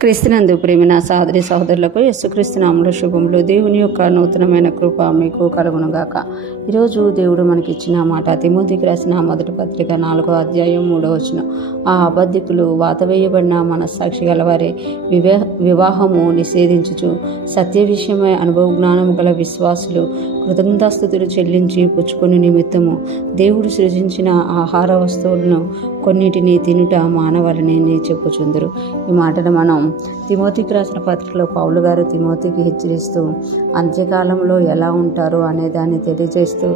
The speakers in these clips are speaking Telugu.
క్రీస్తునందు ప్రేమిన సహోదరి సహోదరులకు యేసుక్రీస్తు నామములో శుభములు. దేవుని యొక్క నూతనమైన కృప మీకు కలుగునుగాక. ఈరోజు దేవుడు మనకిచ్చిన మాట తిమోతికి రాసిన మొదటి పత్రిక 4వ అధ్యాయం 3వ వచనం. ఆ అబద్ధికులు వాతవేయబడిన మనస్సాక్షి గలవారే వివాహము నిషేధించుచు సత్య విషయమై అనుభవ జ్ఞానము గల విశ్వాసులు కృతజ్ఞతాస్తుతులు చెల్లించి పుచ్చుకొని నిమిత్తము దేవుడు సృజించిన ఆహార వస్తువులను కొన్నిటిని తినుట మానవాలని చెప్పుచుందరు. ఈ మాటను మనం తిమోతికి రాసిన పత్రికలో పౌలు గారు తిమోతికి హెచ్చరిస్తూ అంత్యకాలంలో ఎలా ఉంటారు అనే దాన్ని తెలియజేస్తూ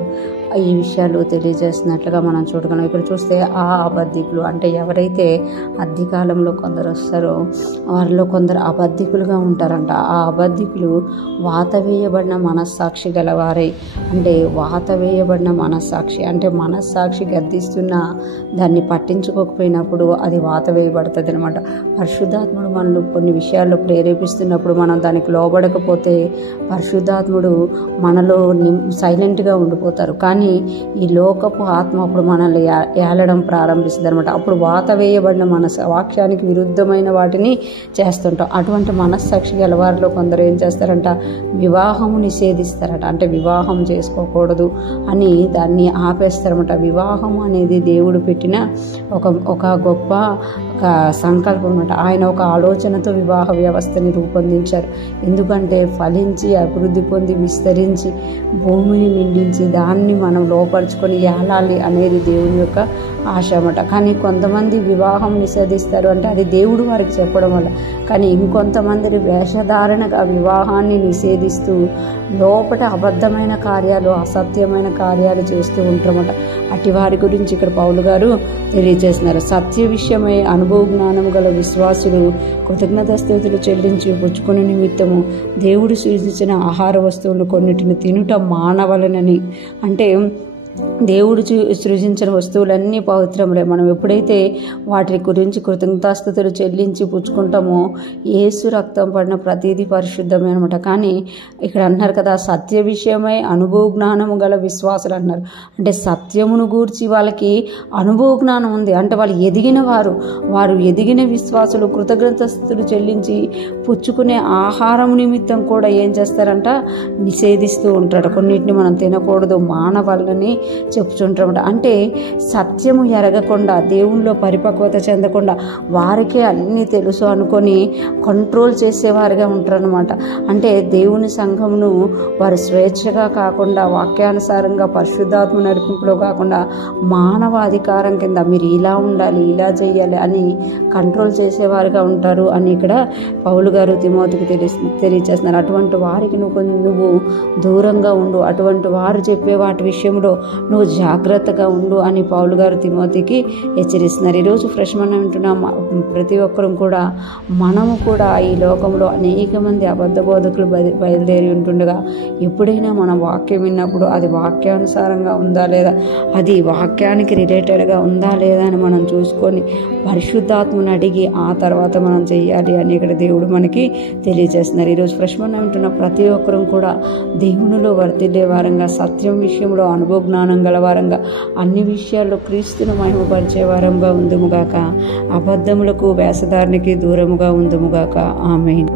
ఈ విషయాలు తెలియజేస్తున్నట్లుగా మనం చూడగలం. ఇక్కడ చూస్తే ఆ అబద్ధికులు అంటే ఎవరైతే అధికాలంలో కొందరు వస్తారో వారిలో కొందరు అబద్ధికులుగా ఉంటారంట. ఆ అబద్ధికులు వాత వేయబడిన మనస్సాక్షి గలవారై అంటే వాత వేయబడిన మనస్సాక్షి అంటే మనస్సాక్షి గద్దిస్తున్న దాన్ని పట్టించుకోకపోయినప్పుడు అది వాత వేయబడుతుంది అనమాట. పరిశుద్ధాత్ముడు మనల్ని కొన్ని విషయాల్లో ప్రేరేపిస్తున్నప్పుడు మనం దానికి లోబడకపోతే పరిశుద్ధాత్ముడు మనలో సైలెంట్గా ఉండిపోతారు. కానీ ఈ లోకపు ఆత్మ అప్పుడు మనల్ని ఏలడం ప్రారంభిస్తుంది అనమాట. అప్పుడు వాత వేయబడిన వాక్యానికి విరుద్ధమైన వాటిని చేస్తుంటాం. అటువంటి మనస్సాక్షి గలవారిలో కొందరు ఏం చేస్తారంట, వివాహము నిషేధిస్తారట. అంటే వివాహం చేసుకోకూడదు అని దాన్ని ఆపేస్తారన్నమాట. వివాహం అనేది దేవుడు పెట్టిన ఒక గొప్ప సంకల్పం అనమాట. ఆయన ఒక ఆలోచనతో వివాహ వ్యవస్థని రూపొందించారు. ఎందుకంటే ఫలించి అభివృద్ధి పొంది విస్తరించి భూమిని నిండించి దాన్ని మనం లోపరుచుకొని ఏలాలి అనేది దేవుని యొక్క ఆశ అన్నమాట. కానీ కొంతమంది వివాహం నిషేధిస్తారు అంటే అది దేవుడు వారికి చెప్పడం వల్ల. కానీ ఇంకొంతమంది వేషధారణగా వివాహాన్ని నిషేధిస్తూ లోపల అబద్ధమైన కార్యాలు అసత్యమైన కార్యాలు చేస్తూ ఉంటారన్నమాట. అటు వారి గురించి ఇక్కడ పౌలు గారు తెలియజేస్తున్నారు. సత్య విషయమై అనుభవ జ్ఞానం గల విశ్వాసులు కృతజ్ఞతాస్తుతులు చెల్లించి పుచ్చుకునే నిమిత్తము దేవుడు సృజించిన ఆహార వస్తువులు కొన్నిటిని తినుట మానవలనని. అంటే దేవుడు సృజించిన వస్తువులన్నీ పవిత్రములే. మనం ఎప్పుడైతే వాటి గురించి కృతజ్ఞతాస్తుతులు చెల్లించి పుచ్చుకుంటామో యేసు రక్తం పడిన ప్రతిదీ పరిశుద్ధమే అనమాట. కానీ ఇక్కడ అంటున్నారు కదా, సత్య విషయమై అనుభవ జ్ఞానము గల విశ్వాసులు అంటున్నారు. అంటే సత్యమును గూర్చి వాళ్ళకి అనుభవ జ్ఞానం ఉంది. అంటే వాళ్ళు వారు ఎదిగిన విశ్వాసులు కృతజ్ఞతాస్తుతులు చెల్లించి పుచ్చుకునే ఆహారం నిమిత్తం కూడా ఏం చేస్తారంట, నిషేధిస్తూ ఉంటాడు. కొన్నిటిని మనం తినకూడదు మానవాళ్ళని చెప్పుచుంటారన్నమాట. అంటే సత్యము ఎరగకుండా దేవునిలో పరిపక్వత చెందకుండా వారికే అన్నీ తెలుసు అనుకొని కంట్రోల్ చేసేవారుగా ఉంటారనమాట. అంటే దేవుని సంఘమును వారు స్వేచ్ఛగా కాకుండా వాక్యానుసారంగా పరిశుద్ధాత్మ నడిపింపులో కాకుండా మానవ అధికారం కింద మీరు ఇలా ఉండాలి ఇలా చేయాలి అని కంట్రోల్ చేసేవారుగా ఉంటారు అని ఇక్కడ పౌలు గారు తిమోతికి తెలియచేస్తున్నారు. అటువంటి వారికి నువ్వు దూరంగా ఉండు, అటువంటి వారు చెప్పే వాటి విషయంలో నువ్వు జాగ్రత్తగా ఉండు అని పౌలు గారు తిమోతికి హెచ్చరిస్తున్నారు. ఈరోజు ఫ్రెష్ మనం వింటున్నాం. ప్రతి ఒక్కరూ కూడా మనము కూడా ఈ లోకంలో అనేక మంది అబద్ధ బోధకులు బయలుదేరి ఉంటుండగా ఎప్పుడైనా మనం వాక్యం విన్నప్పుడు అది వాక్యానుసారంగా ఉందా లేదా, అది వాక్యానికి రిలేటెడ్గా ఉందా లేదా అని మనం చూసుకొని పరిశుద్ధాత్మను అడిగి ఆ తర్వాత మనం చెయ్యాలి అని ఇక్కడ దేవుడు మనకి తెలియజేస్తున్నారు. ఈరోజు ఫ్రెష్ మనం వింటున్న ప్రతి ఒక్కరూ కూడా దేవునిలో వర్తిల్లే వారంగా సత్యం విషయంలో అనుభవ జ్ఞానం గలవారంగా అన్ని విషయాల్లో క్రీస్తును మహిమపరిచే వారంగా ఉందుముగాక. అబద్ధములకు వేషధారణకి దూరముగా ఉందుముగాక. ఆమేన్.